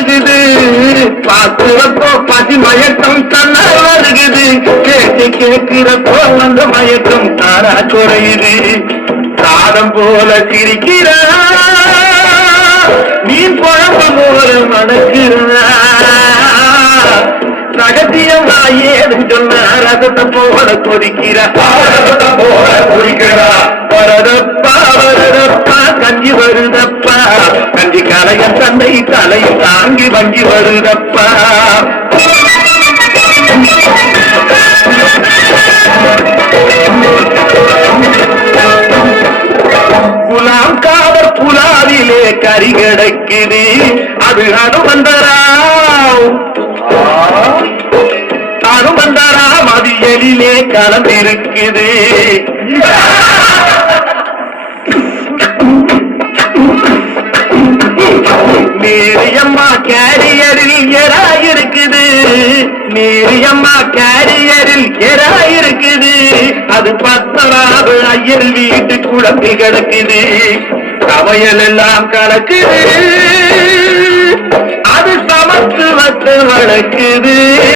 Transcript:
வருகுது பார்க்கிறப்போ பசி மயக்கம் தன்னால் வருகுது கேட்டு கேட்கிறப்போ அந்த மயக்கம் தாரா குறையுது சாதம் போல சிரிக்கிறா மீன் குழம்பு போல மணக்கிறா ரகசியமா ஏதும் சொன்ன ரகத்தை போல கொதிக்கிறா வரதப்பா வரதப்பா கஞ்சி வருதப்பா கஞ்சி கலைய தந்தை தலையும் தாங்கி வங்கி வருதப்பா குலாம் காவர் புலாவிலே கறி கிடைக்குது அது அனுமந்தராம் அது எழிலே கலந்திருக்குது மேரியம்மா கேரியரில் எராயிருக்குது மேரியம்மா கேரியரில் எராயிருக்குது அது 10வது ஐயர் வீட்டு குழம்பில் கிடக்குது சமையல் எல்லாம் கலக்குது அது சமத்துவத்தை வளர்க்குது